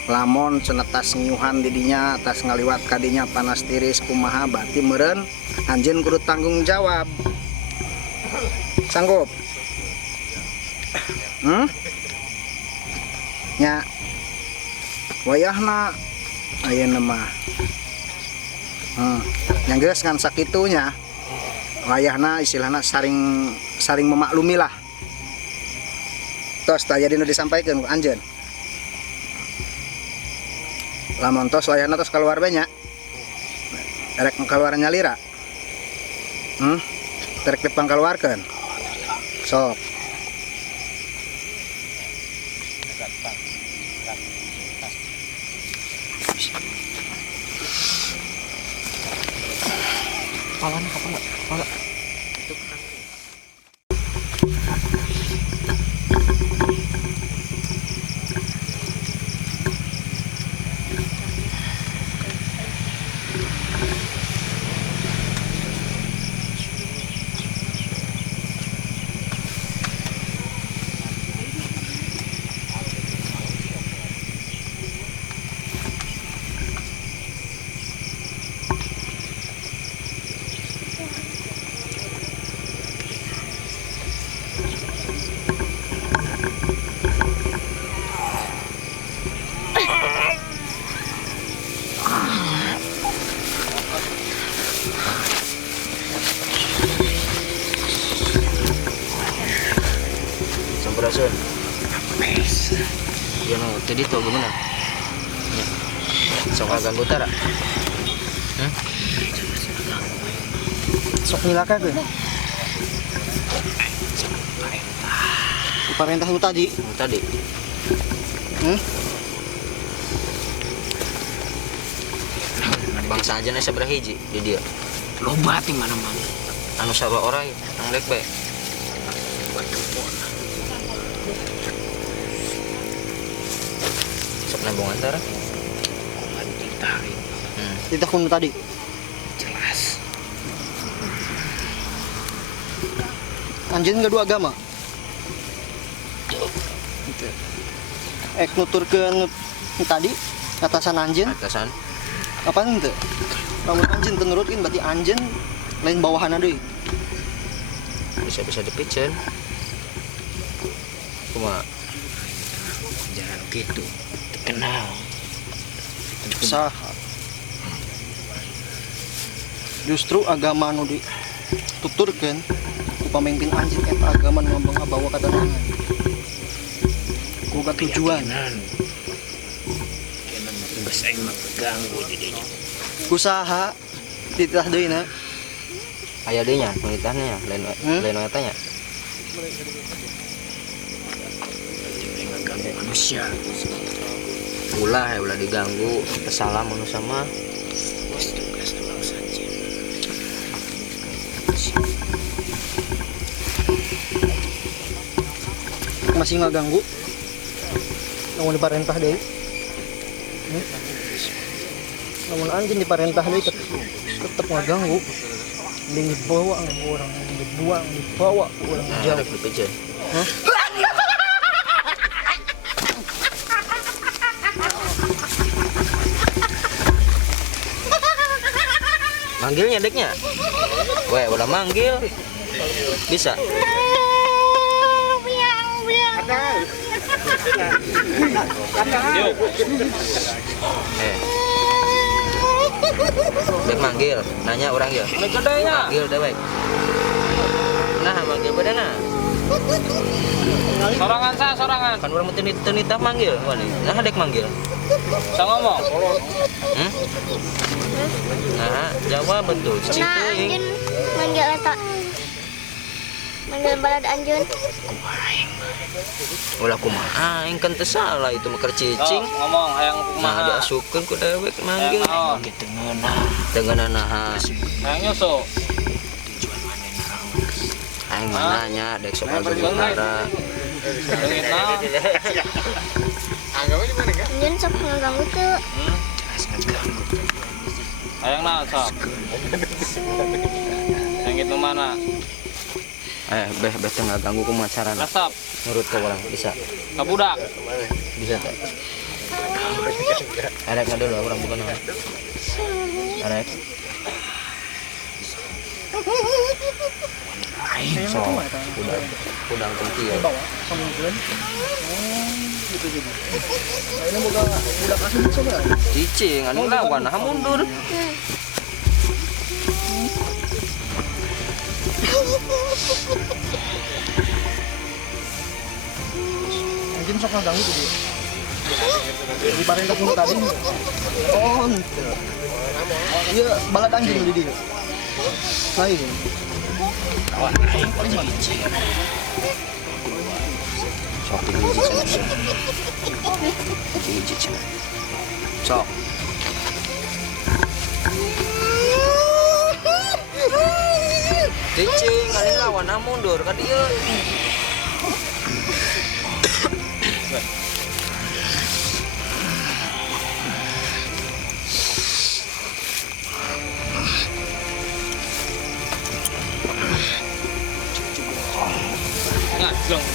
lamun cenah tas ngiuhan didinya tas ngaliwat kadinya panas tiris kumaha berarti meureun anjeun kudu tanggung jawab. Sanggup? Nya wayahna ayeuna mah yang geus ngan sakitunya wayahna istilahna saring memaklumi lah. Tos tah jadi nu disampaikeun ku anjeun. Lamun tos wayahna tos keluar banyak rek keluar nyalira rek dipang keluarkan sok palanya kapan pala Sampurasun. Ya no, tadi tuh gimana? Ya. Sok ganggu tara. sok nilaka gue parentah lu tadi bangsa aja nasa berhiji di dia loba di mana-mana anu sawa orang yang lek bae sok nabung antara kita kuno tadi jelas anjeun dua agama nuturkeun tadi atasan anjeun atasan apa ente lamun anjeun teu nurutkeun berarti anjeun lain bawahan deui bisa dipicen cuma jangan gitu terkenal saha justru agama nu dituturkeun ku pamimpin anjeun eta agama nu ngabawa katenangan boga tujuan kenan tugas aing mah keganggu di dinya usaha titah deui na. Aya deui nya penitahnya lain lain eta nya. Manusia Ulah diganggu salam anu sama. tugas bangsa jin. Masih ngaganggu. Namun diparentah deui. Namun anjing diparentah deui tetep ngaganggu. Dibawa orang dibawa orang jauh. Dipeje. Manggilnya deknya. Weh, udah manggil. Bisa. Dek manggil, nanya orang ya. Manggil deh baik. Nah, manggil pada nah. Sorangan. Kan orang tenita manggil, mana? Nah, dek manggil. Saya ngomong. Nah, jawab betul. Nah, Anjun manggil eta. Manggil balad Anjun. Ulah kumaha aing kan teu salah itu mah keur cicing. Ngomong hayang Nah, kumaha. diasupkeun ku dewek manggil. Teu naha. Hayang nyusu. Aing mah nanya dek sok agara. Leungit naon? Anjun sok ngaganggu tuh. Hayang naon sok? Leungit nu mana? Beh tengah ganggu ku macarana. Resep. Menurut kau orang bisa. Ka budak. Bisa tak? Arek nggak dulu orang bukan orang. Arek. So, udang kentil. Cicing, anu lawan, nah mundur. Anjing sok ngaganggu tuh dia. Diparentah dulu tadi. Oh, gitu. Iya, balad anjing di dia. Lain. Sok hiji cenah. Hiji cenah. Sok. Cicing, kalian lawan mundur ka dieu. Ngajeng.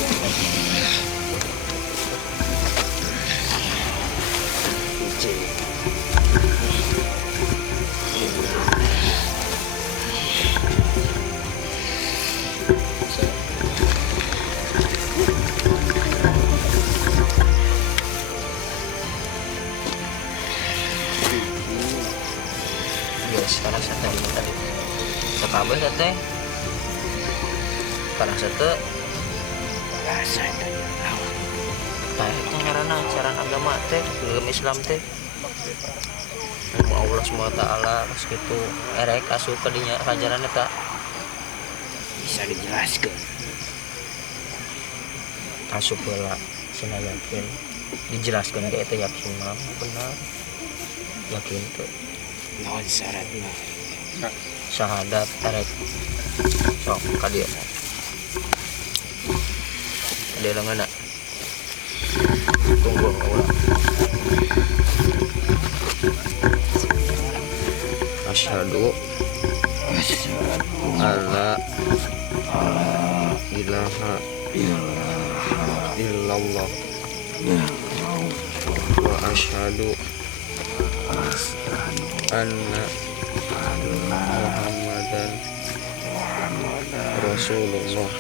Sekarang sate di tadi. Sekabeh teh. Sekarang sate. Nah, itu ngaranna ajaran agama teh, agama Islam teh. Allah SWT geus kitu erek asup ka dinya ajaran eta. Bisa dijelaskan. Asup heula cenah yakin. Dijelaskeun ge eta yakin mah benar. Yakin teh. Naon syaratna? Syahadat erek. Sok ka dieu. Ada lengan nak tunggu ulang. Asyhadu alla ilaha illallah wa asyhadu anna Muhammadan Rasulullah.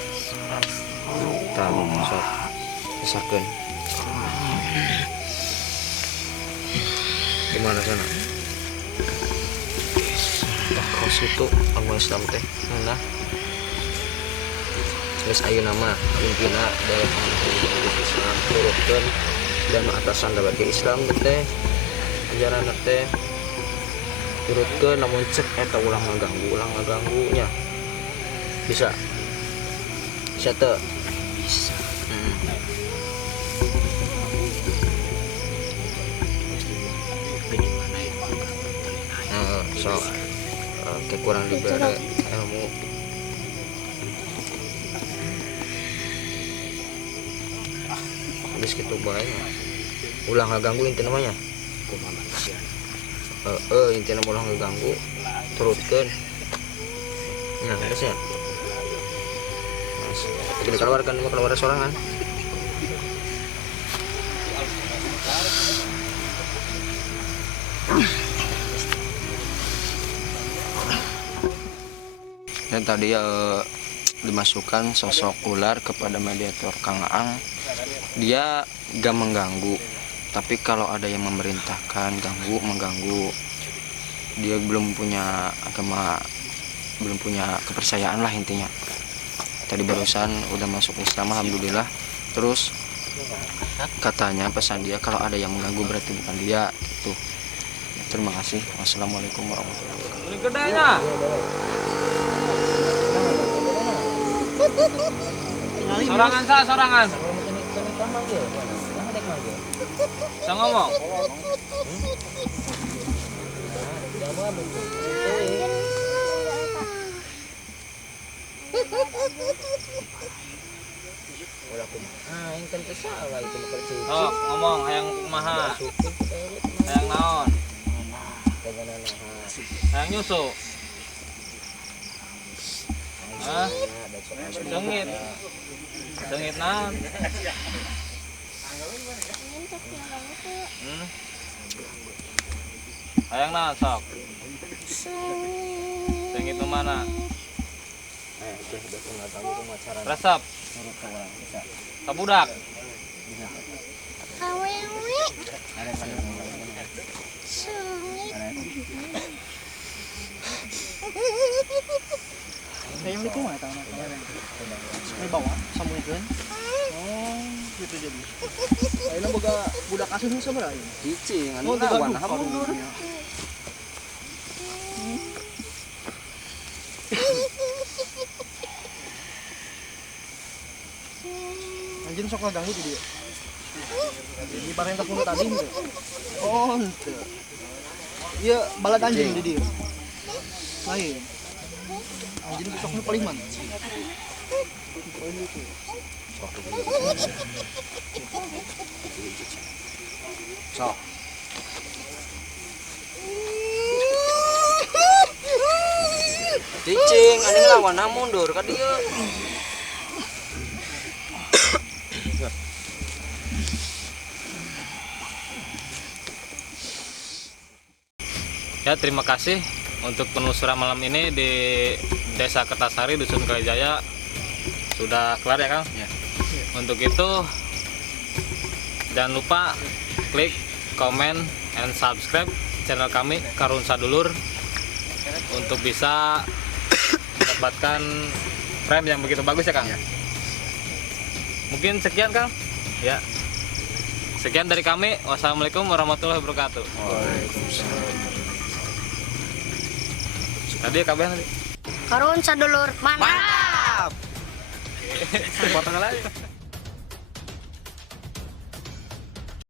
Tahu sok misalkan gimana sana kos itu agama Islam teh nah terus ayo nama pimpina dari Islam turutkan dan atasan dari Islam teh ajaran teh turutkeun namun cek eta ulah ngaganggunya bisa teu. So kayak kurang diberi ilmu. Habis gitu banyak ulah ngaganggu inti namanya inti nama ulah ngaganggu turutkeun nah terus ya ini keluar sorangan. Dan tadi dimasukkan sosok ular kepada mediator Kang Aang. Dia gak mengganggu, tapi kalau ada yang memerintahkan mengganggu, dia belum punya agama, belum punya kepercayaan lah intinya. Tadi barusan udah masuk Islam, alhamdulillah. Terus katanya pesan dia kalau ada yang mengganggu berarti bukan dia gitu. Terima kasih. Wassalamualaikum warahmatullahi wabarakatuh. Ini gedenya. Sorangan. Saya ngomong. Oh, ngomong hayang kumaha. Hayang naon? Hayang nyusu. Hah? Sengit naon? Hayang naon sok? Sengit nu mana? Resep. Kabudak. Awewe. Sengit. Kayak yang mana tahu ini bawa sambungkeun. Oh, gitu jadi. Ayeuna boga budak asuh nu sabaraha ieu? Cicing anu lawan mundur. Anjeun sok ngaganggu di dieu. Di bareng tepung tadi henteu. Oh, henteu. Ieu balad anjing di dieu. Lain. Anjing sok nu paling mana? Sok. Cicing anu lawan mundur ka dieu. Ya, terima kasih untuk penelusuran malam ini di Desa Kertasari, Dusun Kalijaya. Sudah kelar ya, Kang? Ya. Untuk itu, jangan lupa klik, komen, and subscribe channel kami Karun Sadulur untuk bisa mendapatkan frame yang begitu bagus ya, Kang? Ya. Mungkin sekian, Kang? Ya. Sekian dari kami. Wassalamualaikum warahmatullahi wabarakatuh. Waalaikumsalam. Tadi kabeh nanti. Karun Sadulur mantap. Potong lagi.